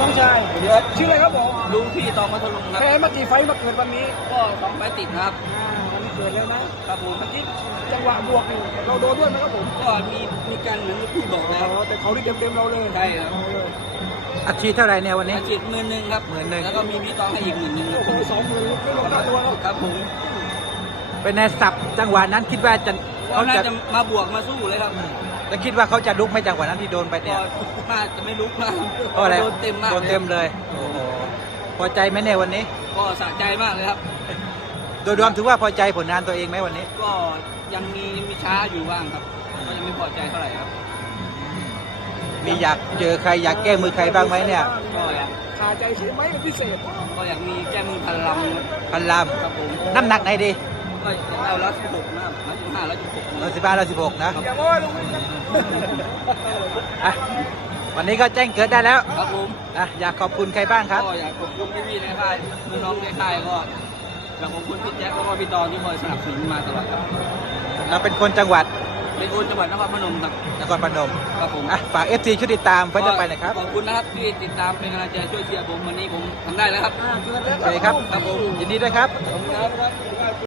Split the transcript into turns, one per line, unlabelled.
น้องชาย
สวัสดีครับ
ชื่ออะไรครับผม
ลุงพี่ตองพัทลุงครับ
แพ้มากี่ไฟต์มาเกิดวันนี้
ก็2 ไฟต์ติดครับ
วันนี้เกิดแล้วนะครับ
ผม
เมื่อกี้จังหวะบวกนี่เราโดนด้วยไหมครับผม
ก็มีกันเหมือนที่พี่บอกแล้ว
แต่เขาที่เต็มเราเลย
ใช่ครับ
เอาเลย
อาชีพเท่าไหร่เนี่ยวันนี้
อาชีพ10,000ครับ
10,000
แล้วก็มีพี่ตองให้อีก10,000
โอ้โห20,000ไม่ลงค่าตัวแล้ว
ครับผม
เป็นในสับจังหวะนั้นคิดว่าจะ
เขา
เขา
น่า
จะ
จะมาบวกมาสู้เลยครับ
แล้วคิดว่าเขาจะลุกไหมจังหวะนั้นที่โดนไป
ก็
เนี่ย
น่าจะไม่ลุกมาก
เพราะอะไร
โดนเต็มมาก
โดนเต็มเลยโอ้โหพอใจไหมเนี่ยวันนี้
ก็สะใจมากเลยครับ
โดยรวมถือว่าพอใจผลงานตัวเองไหมวันนี้
ก็ยังมีช้าอยู่บ้างครับก็ยังไม่พอใจเท่าไหร่ครับ
มีอยากเจอใครอยากแก้มือใครบ้างไหมเนี่ย
ก็อยาก
คาใจใช่ไหมเป็นพิเศษ
ก็อยากมีแก้มือพันลำครับ
พันล
ครับผม
ำน้ำหนักไหนดี
ก็อยากเอา116นะครับ115 116
115 116นะ
อย่าโม้ยลุง
อ่ะวันนี้ก็แจ้งเกิดได้แล้ว
ครับผม
อ่ะอยากขอบคุณใครบ้างครับ
ก็อยากขอบคุณพี่ๆในค่ายน้องๆในค่ายก็อยากขอบคุณพี่แจ๊คแล้วก็พี่ตองที่คอยสนับสนุนมาตลอดครับ
เราเป็นคนจังหวัด
เป็นคนจังหวัดนครพนมครับ
นครพนม
ครับผม
อ่ะฝาก FC ชุดติดตามไว้จะไปนะครับ
ขอบคุณนะครับที่ติดตามเป็นกำลังใจช่วยเชียร์ผมวันนี้ผมทำได้แล้วครับ
โอเคครับ
ครับผม
ยินดีด้วยครับ
ขอบคุณครับ